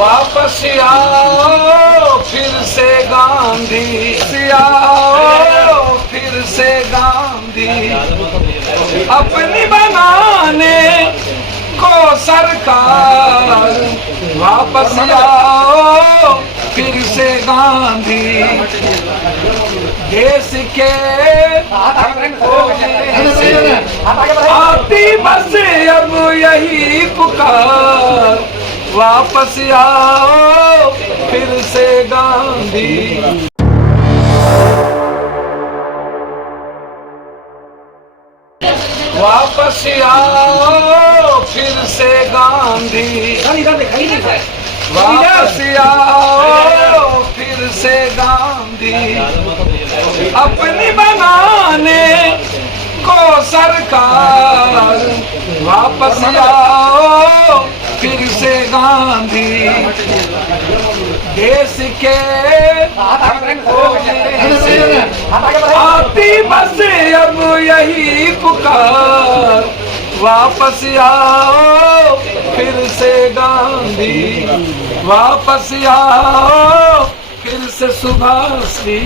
वापस आओ फिर से गांधी, आओ फिर से गांधी, अपनी बनाने को सरकार। वापस आओ फिर से गांधी, देश के आती बस अब यही पुकार। वापस आओ फिर से गांधी। वापस आओ फिर से गांधी, वापस आओ फिर से गांधी, अपनी बनाने को सरकार। वापस आओ फिर से गांधी, देश के आती बस अब यही पुकार। वापस आओ फिर से गांधी, वापस आओ फिर से सुभाष जी,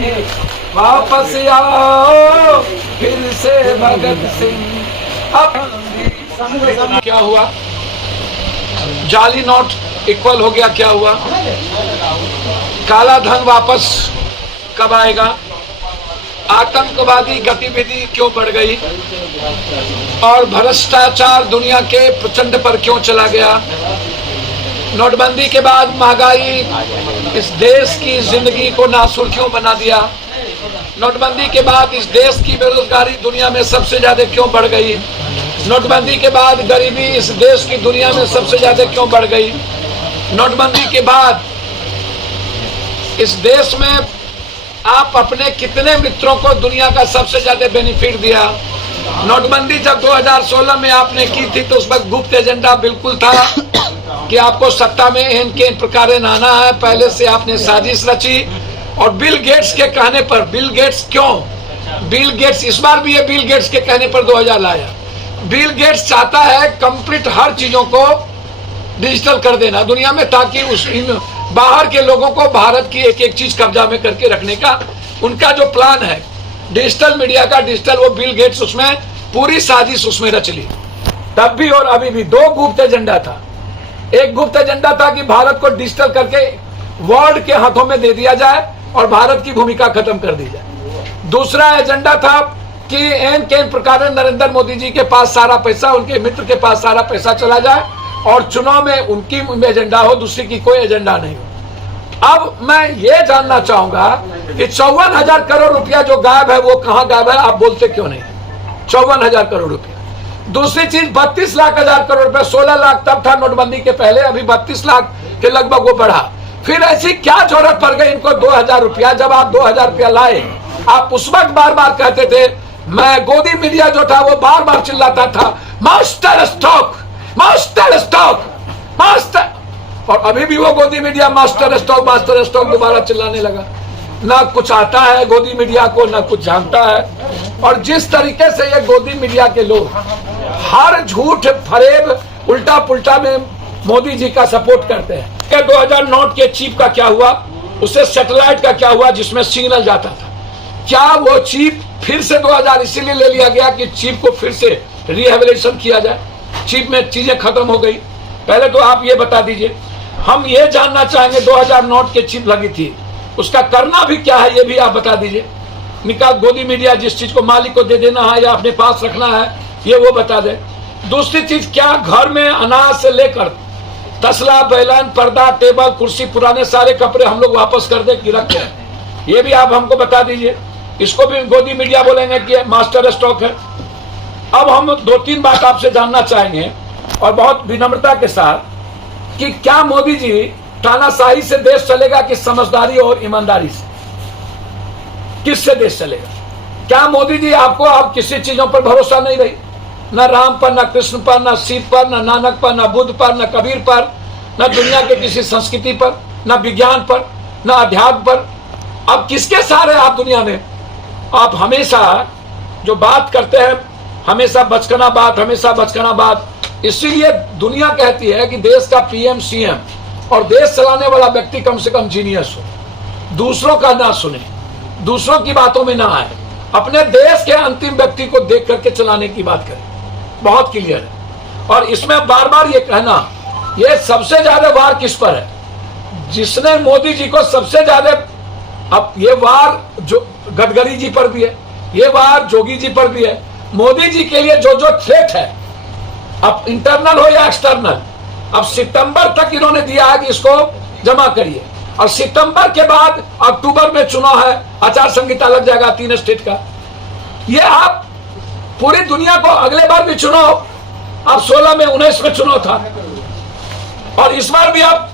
वापस आओ फिर से भगत सिंह। अब क्या हुआ? जाली नोट इक्वल हो गया, क्या हुआ? काला धन वापस कब आएगा? आतंकवादी गतिविधि क्यों बढ़ गई? और भ्रष्टाचार दुनिया के प्रचंड पर क्यों चला गया? नोटबंदी के बाद महंगाई इस देश की जिंदगी को नासुर क्यों बना दिया? नोटबंदी के बाद इस देश की बेरोजगारी दुनिया में सबसे ज्यादा क्यों बढ़ गई? नोटबंदी के बाद गरीबी इस देश की दुनिया में सबसे ज्यादा क्यों बढ़ गई? नोटबंदी के बाद इस देश में आप अपने कितने मित्रों को दुनिया का सबसे ज्यादा बेनिफिट दिया? नोटबंदी जब 2016 में आपने की थी तो उस वक्त गुप्त एजेंडा बिल्कुल था कि आपको सत्ता में इन के प्रकार आना है। पहले से आपने साजिश रची और बिल गेट्स के कहने पर, बिल गेट्स क्यों? बिल गेट्स इस बार भी ये बिल गेट्स के कहने पर 2000 लाया। बिल गेट्स चाहता है कंप्लीट हर चीजों को डिजिटल कर देना दुनिया में, ताकि उस बाहर के लोगों को भारत की एक एक चीज कब्जा में करके रखने का उनका जो प्लान है डिजिटल मीडिया का, डिजिटल, वो बिल गेट्स उसमें पूरी साजिश उसमें रच ली। तब भी और अभी भी दो गुप्त एजेंडा था। एक गुप्त एजेंडा था कि भारत को डिजिटल करके वर्ल्ड के हाथों में दे दिया जाए और भारत की भूमिका खत्म कर दी जाए। दूसरा एजेंडा था कि एन के प्रकार नरेंद्र मोदी जी के पास सारा पैसा, उनके मित्र के पास सारा पैसा चला जाए और चुनाव में उनकी एजेंडा हो, दूसरी की कोई एजेंडा नहीं हो। अब मैं ये जानना चाहूंगा कि 54,000 करोड़ रुपया जो गायब है वो कहां गायब है? आप बोलते क्यों नहीं? 54,000 करोड़ रुपया। दूसरी चीज 32 लाख हजार करोड़ रुपया, 16 लाख तब था नोटबंदी के पहले, अभी 32 लाख के लगभग वो बढ़ा। फिर ऐसी क्या जरूरत पड़ गई इनको 2,000 रुपया? जब आप 2,000 रुपया लाए, आप उस वक्त बार बार कहते थे, मैं गोदी मीडिया जो था वो बार बार चिल्लाता था master stock, master stock, master, और अभी भी वो गोदी मीडिया मास्टर स्टॉक दोबारा चिल्लाने लगा। ना कुछ आता है गोदी मीडिया को, ना कुछ जानता है। और जिस तरीके से ये गोदी मीडिया के लोग हर झूठ फरेब उल्टा पुल्टा में मोदी जी का सपोर्ट करते हैं। 2000 नोट के चिप का क्या हुआ? उससे सैटेलाइट का क्या हुआ जिसमें सिग्नल जाता था? क्या वो चिप फिर से 2000 इसीलिए ले लिया गया कि चिप को फिर से रिहेबिलिटेशन किया जाए? चिप में चीजें खत्म हो गई। पहले तो आप ये बता दीजिए। हम ये जानना चाहेंगे 2000 नोट के चिप लगी थी, उसका करना भी क्या है ये भी आप बता दीजिए। निकाल गोदी मीडिया जिस चीज को मालिक को दे देना है या अपने पास रखना है ये वो बता दे। दूसरी चीज, क्या घर में अनाज से लेकर तसला, बैलन, पर्दा, टेबल, कुर्सी, पुराने सारे कपड़े हम लोग वापस कर दे कि रखते हैं? ये भी आप हमको बता दीजिए। इसको भी गोदी मीडिया बोलेंगे कि मास्टर स्टॉक है। अब हम 2-3 बात आपसे जानना चाहेंगे और बहुत विनम्रता के साथ कि क्या मोदी जी तानाशाही से देश चलेगा कि समझदारी और ईमानदारी से? किससे देश चलेगा? क्या मोदी जी आपको अब किसी चीजों पर भरोसा नहीं रही? न राम पर, न कृष्ण पर, न शिव पर, न नानक पर, न बुद्ध पर, न कबीर पर, न दुनिया के किसी संस्कृति पर, न विज्ञान पर, न अध्यात्म पर। अब किसके सहारे आप दुनिया में? आप हमेशा जो बात करते हैं, हमेशा बचकाना बात, हमेशा बचकाना बात। इसीलिए दुनिया कहती है कि देश का पीएम, सीएम और देश चलाने वाला व्यक्ति कम से कम जीनियस हो, दूसरों का ना सुने, दूसरों की बातों में ना आए, अपने देश के अंतिम व्यक्ति को देख करके चलाने की बात करें। बहुत क्लियर है। और इसमें बार बार ये कहना, ये सबसे ज्यादा वार किस पर है? जिसने मोदी जी को सबसे ज्यादा, अब ये वार जो गडकरी जी पर भी है, ये वार जोगी जी पर भी है। मोदी जी के लिए जो जो थ्रेट है, अब इंटरनल हो या एक्सटर्नल, अब सितंबर तक इन्होंने दिया है कि इसको जमा करिए, और सितंबर के बाद अक्टूबर में चुनाव है, आचार संहिता लग जाएगा 3 स्टेट का। ये आप पूरी दुनिया को, अगले बार भी चुनाव आप 16 में 19 में चुनाव था, और इस बार भी आप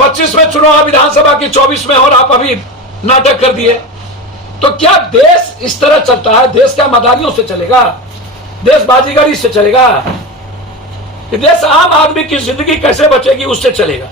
25 में चुनाव है विधानसभा की, 24 में, और आप अभी नाटक कर दिए। तो क्या देश इस तरह चलता है? देश क्या मदारियों से चलेगा? देश बाजीगरी से चलेगा? देश आम आदमी की जिंदगी कैसे बचेगी, उससे चलेगा।